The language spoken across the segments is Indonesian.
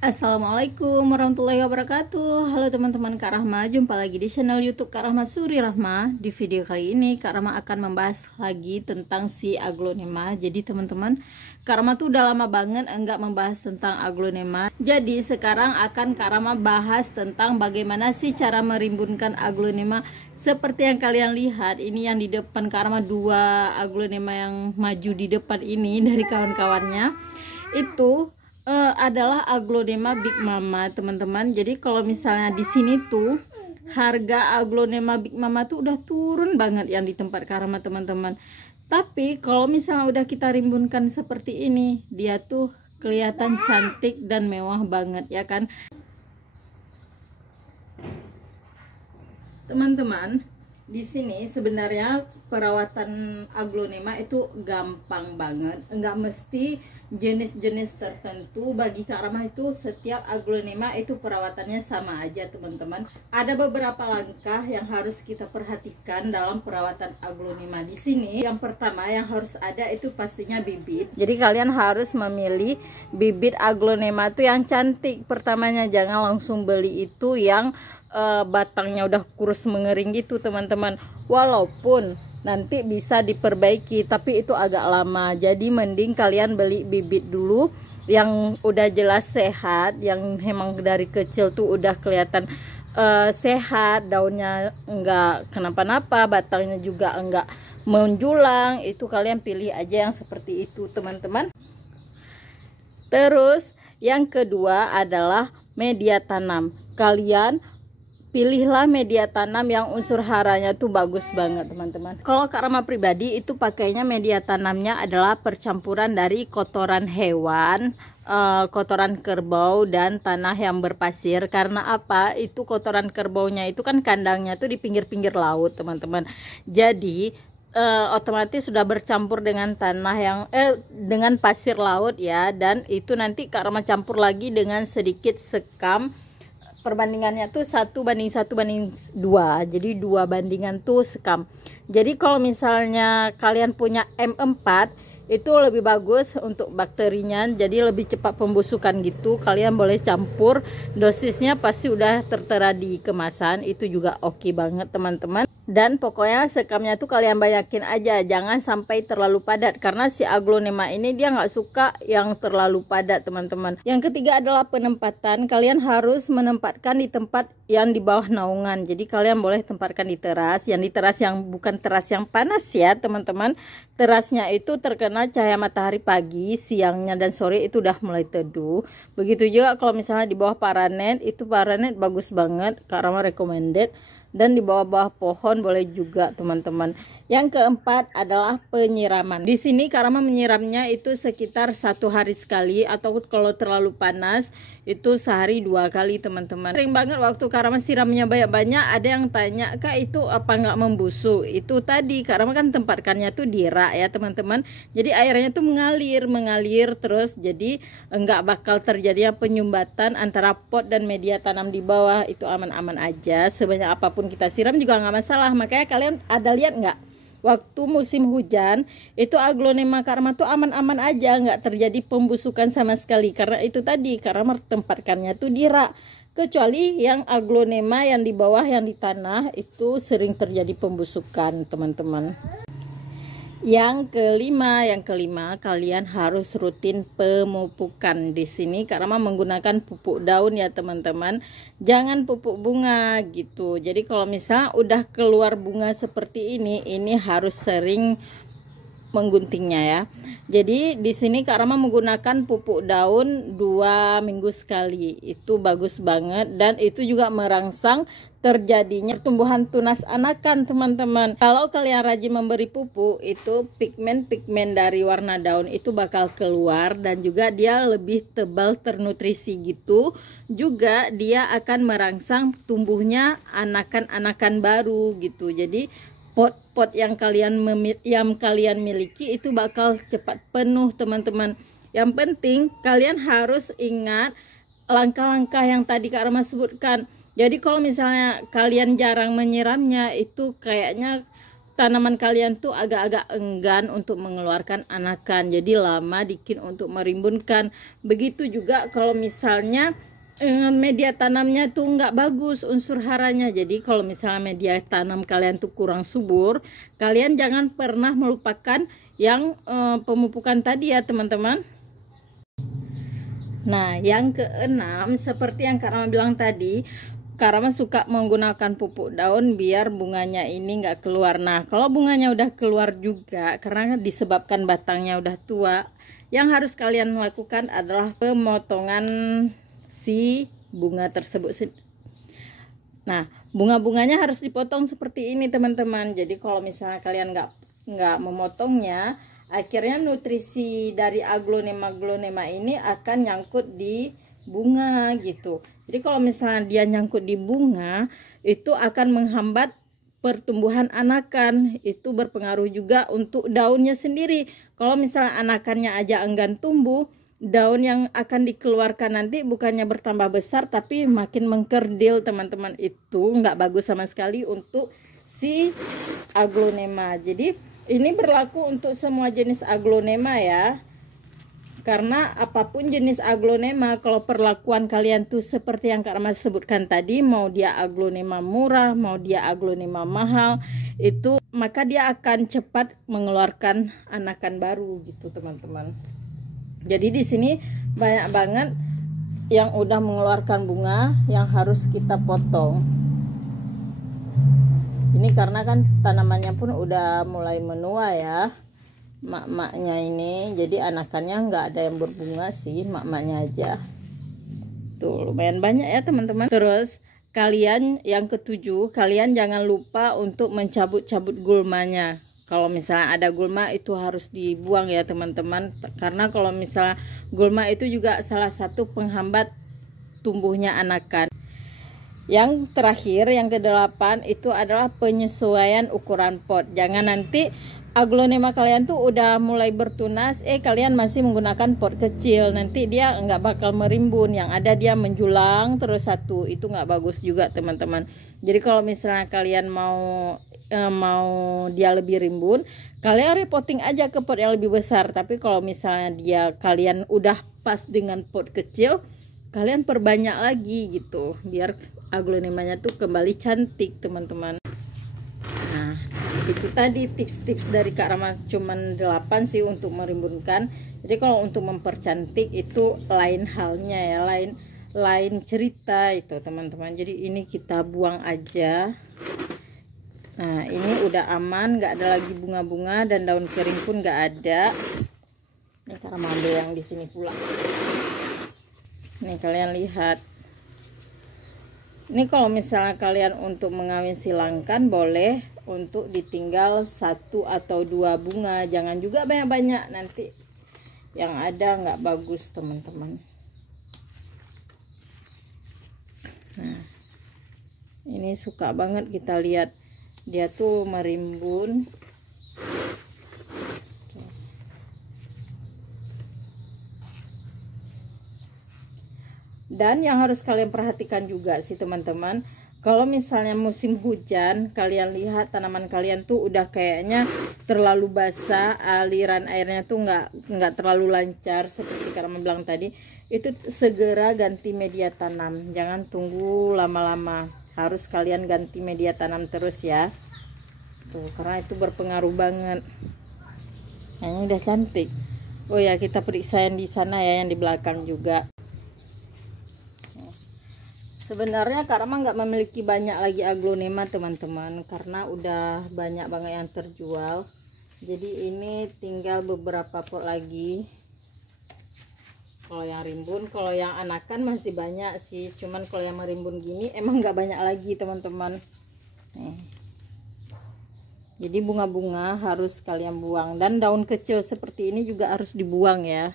Assalamualaikum warahmatullahi wabarakatuh. Halo teman-teman Kak Rahma, jumpa lagi di channel YouTube Kak Rahma Suri Rahma. Di video kali ini Kak Rahma akan membahas lagi tentang si aglonema. Jadi teman-teman, Kak Rahma tuh udah lama banget enggak membahas tentang aglonema. Jadi sekarang akan Kak Rahma bahas tentang bagaimana sih cara merimbunkan aglonema. Seperti yang kalian lihat, ini yang di depan Kak Rahma, dua aglonema yang maju di depan ini dari kawan-kawannya. Itu adalah aglonema Big Mama, teman-teman. Jadi kalau misalnya di sini tuh harga aglonema Big Mama tuh udah turun banget yang di tempat Kak Rahma, teman-teman. Tapi kalau misalnya udah kita rimbunkan seperti ini, dia tuh kelihatan cantik dan mewah banget, ya kan? Teman-teman, di sini sebenarnya perawatan aglonema itu gampang banget, enggak mesti jenis-jenis tertentu. Bagi Kak Rahma itu setiap aglonema itu perawatannya sama aja, teman-teman. Ada beberapa langkah yang harus kita perhatikan dalam perawatan aglonema. Di sini yang pertama yang harus ada itu pastinya bibit. Jadi kalian harus memilih bibit aglonema itu yang cantik. Pertamanya jangan langsung beli itu yang batangnya udah kurus mengering gitu, teman-teman. Walaupun nanti bisa diperbaiki, tapi itu agak lama. Jadi mending kalian beli bibit dulu yang udah jelas sehat, yang memang dari kecil tuh udah kelihatan sehat, daunnya enggak kenapa-napa, batangnya juga enggak menjulang. Itu kalian pilih aja yang seperti itu, teman-teman. Terus yang kedua adalah media tanam. Kalian pilihlah media tanam yang unsur haranya tuh bagus banget, teman-teman. Kalau Kak Rahma pribadi itu pakainya media tanamnya adalah percampuran dari kotoran hewan, kotoran kerbau dan tanah yang berpasir. Karena apa? Itu kotoran kerbaunya itu kan kandangnya tuh di pinggir-pinggir laut, teman-teman. Jadi otomatis sudah bercampur dengan tanah yang dengan pasir laut ya, dan itu nanti Kak Rahma campur lagi dengan sedikit sekam. Perbandingannya tuh 1:1:2, jadi 2 bandingan tuh sekam. Jadi kalau misalnya kalian punya M4 itu lebih bagus untuk bakterinya, jadi lebih cepat pembusukan gitu. Kalian boleh campur, dosisnya pasti udah tertera di kemasan, itu juga oke banget, teman-teman. Dan pokoknya sekamnya tuh kalian banyakin aja, jangan sampai terlalu padat, karena si aglonema ini dia nggak suka yang terlalu padat, teman-teman. Yang ketiga adalah penempatan. Kalian harus menempatkan di tempat yang di bawah naungan. Jadi kalian boleh tempatkan di teras, yang di teras yang bukan teras yang panas ya, teman-teman. Terasnya itu terkena cahaya matahari pagi, siangnya dan sore itu udah mulai teduh. Begitu juga kalau misalnya di bawah paranet, itu paranet bagus banget, Kak Rahma recommended. Dan di bawah-bawah pohon boleh juga, teman-teman. Yang keempat adalah penyiraman. Di sini Kak Rahma menyiramnya itu sekitar 1 hari sekali, atau kalau terlalu panas itu sehari 2 kali, teman-teman. Sering banget waktu Kak Rahma siramnya banyak-banyak, ada yang tanya, Kak itu apa nggak membusuk? Itu tadi Kak Rahma kan tempatkannya tuh di rak ya, teman-teman. Jadi airnya tuh mengalir terus, jadi enggak bakal terjadinya penyumbatan antara pot dan media tanam di bawah. Itu aman-aman aja, sebanyak apapun kita siram juga nggak masalah. Makanya kalian ada lihat nggak, waktu musim hujan itu aglonema Kak Rahma tuh aman-aman aja, nggak terjadi pembusukan sama sekali, karena itu tadi Kak Rahma tempatkannya tuh di rak. Kecuali yang aglonema yang di bawah, yang di tanah, itu sering terjadi pembusukan, teman-teman. Yang kelima kalian harus rutin pemupukan. Di sini Kak Rahma menggunakan pupuk daun ya, teman-teman. Jangan pupuk bunga gitu. Jadi kalau misalnya udah keluar bunga seperti ini harus sering mengguntingnya ya. Jadi di sini Kak Rahma menggunakan pupuk daun 2 minggu sekali. Itu bagus banget, dan itu juga merangsang terjadinya pertumbuhan tunas anakan, teman-teman. Kalau kalian rajin memberi pupuk, itu pigmen-pigmen dari warna daun itu bakal keluar, dan juga dia lebih tebal, ternutrisi gitu. Juga dia akan merangsang tumbuhnya anakan-anakan baru gitu. Jadi pot-pot yang kalian miliki itu bakal cepat penuh, teman-teman. Yang penting kalian harus ingat langkah-langkah yang tadi Kak Rahma sebutkan. Jadi kalau misalnya kalian jarang menyiramnya, itu kayaknya tanaman kalian tuh agak-agak enggan untuk mengeluarkan anakan, jadi lama dikit untuk merimbunkan. Begitu juga kalau misalnya media tanamnya tuh nggak bagus unsur haranya. Jadi kalau misalnya media tanam kalian tuh kurang subur, kalian jangan pernah melupakan yang pemupukan tadi ya teman-teman. Nah, yang keenam, seperti yang Kak Rama bilang tadi, Kak Rama suka menggunakan pupuk daun biar bunganya ini nggak keluar. Nah, kalau bunganya udah keluar juga, karena disebabkan batangnya udah tua, yang harus kalian lakukan adalah pemotongan si bunga tersebut. Nah, bunga-bunganya harus dipotong seperti ini teman-teman. Jadi kalau misalnya kalian nggak memotongnya, akhirnya nutrisi dari aglonema ini akan nyangkut di bunga gitu. Jadi kalau misalnya dia nyangkut di bunga, itu akan menghambat pertumbuhan anakan. Itu berpengaruh juga untuk daunnya sendiri. Kalau misalnya anakannya aja enggan tumbuh, daun yang akan dikeluarkan nanti bukannya bertambah besar tapi makin mengkerdil teman-teman. Itu nggak bagus sama sekali untuk si aglonema. Jadi ini berlaku untuk semua jenis aglonema ya. Karena apapun jenis aglonema, kalau perlakuan kalian tuh seperti yang Kak Rama sebutkan tadi, mau dia aglonema murah, mau dia aglonema mahal, itu maka dia akan cepat mengeluarkan anakan baru gitu teman-teman. Jadi di sini banyak banget yang udah mengeluarkan bunga yang harus kita potong. Ini karena kan tanamannya pun udah mulai menua ya, mak-maknya ini. Jadi anakannya nggak ada yang berbunga sih, mak-maknya aja. Tuh lumayan banyak ya teman-teman. Terus kalian yang ketujuh, kalian jangan lupa untuk mencabut-cabut gulmanya. Kalau misalnya ada gulma itu harus dibuang ya teman-teman. Karena kalau misalnya gulma itu juga salah satu penghambat tumbuhnya anakan. Yang terakhir, yang ke-8 itu adalah penyesuaian ukuran pot. Jangan nanti aglonema kalian tuh udah mulai bertunas, kalian masih menggunakan pot kecil. Nanti dia nggak bakal merimbun, yang ada dia menjulang terus satu. Itu nggak bagus juga teman-teman. Jadi kalau misalnya kalian mau dia lebih rimbun, kalian repotting aja ke pot yang lebih besar. Tapi kalau misalnya kalian udah pas dengan pot kecil, kalian perbanyak lagi gitu biar aglonemanya tuh kembali cantik teman-teman. Nah, itu tadi tips-tips dari Kak Rama, cuman 8 sih untuk merimbunkan. Jadi kalau untuk mempercantik itu lain halnya ya, lain cerita itu teman-teman. Jadi ini kita buang aja. Nah, ini udah aman, nggak ada lagi bunga-bunga dan daun kering pun nggak ada. Ini Kak Rama ambil yang di sini pula. Nih kalian lihat. Ini kalau misalnya kalian untuk mengawin silangkan boleh untuk ditinggal 1 atau 2 bunga. Jangan juga banyak-banyak, nanti yang ada nggak bagus teman-teman. Nah, ini suka banget kita lihat dia tuh merimbun. Dan yang harus kalian perhatikan juga sih teman-teman, kalau misalnya musim hujan, kalian lihat tanaman kalian tuh udah kayaknya terlalu basah, aliran airnya tuh nggak terlalu lancar seperti Kak Rama bilang tadi, itu segera ganti media tanam. Jangan tunggu lama-lama, harus kalian ganti media tanam terus ya. Tuh, karena itu berpengaruh banget. Nah, ini udah cantik. Oh ya, kita periksa yang di sana ya, yang di belakang juga. Sebenarnya Kak Rama nggak memiliki banyak lagi aglonema teman-teman, karena udah banyak banget yang terjual. Jadi ini tinggal beberapa pot lagi. Kalau yang rimbun, kalau yang anakan masih banyak sih. Cuman kalau yang merimbun gini emang nggak banyak lagi teman-teman. Jadi bunga-bunga harus kalian buang, dan daun kecil seperti ini juga harus dibuang ya.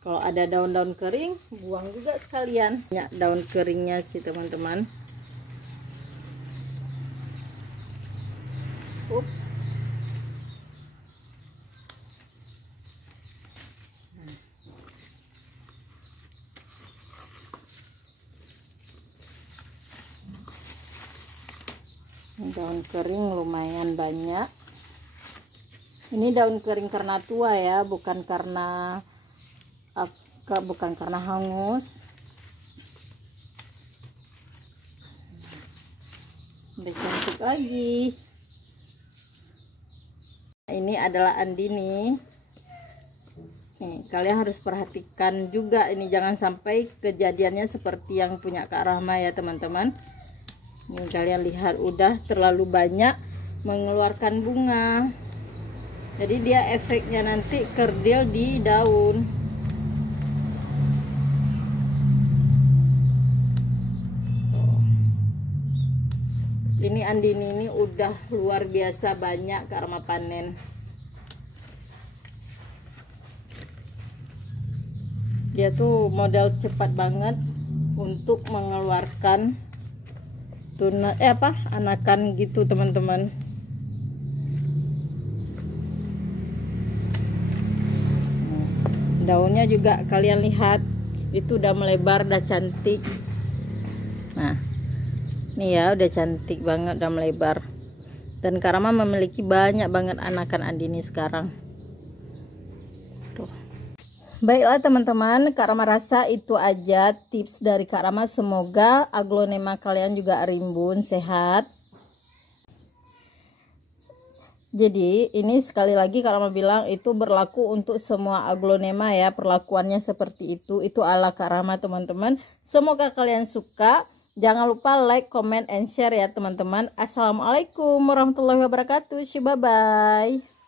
Kalau ada daun-daun kering, buang juga sekalian. Banyak daun keringnya sih teman-teman. Daun kering lumayan banyak. Ini daun kering karena tua ya, bukan karena hangus. Lebih cantik lagi. Ini adalah andini. Nih, kalian harus perhatikan juga ini, jangan sampai kejadiannya seperti yang punya Kak Rahma ya teman-teman. Nih kalian lihat udah terlalu banyak mengeluarkan bunga. Jadi dia efeknya nanti kerdil di daun. Ini andini ini udah luar biasa banyak Kak Rahma panen. Dia tuh modal cepat banget untuk mengeluarkan anakan gitu teman-teman. Daunnya juga kalian lihat itu udah melebar, udah cantik. Nah nih ya, udah cantik banget, udah melebar. Dan Kak Rahma memiliki banyak banget anakan andini sekarang. Tuh. Baiklah teman-teman, Kak Rahma rasa itu aja tips dari Kak Rahma. Semoga aglonema kalian juga rimbun, sehat. Jadi ini sekali lagi Kak Rahma bilang itu berlaku untuk semua aglonema ya, perlakuannya seperti itu. Itu ala Kak Rahma teman-teman. Semoga kalian suka. Jangan lupa like, comment, and share ya teman-teman. Assalamualaikum warahmatullahi wabarakatuh. Bye bye.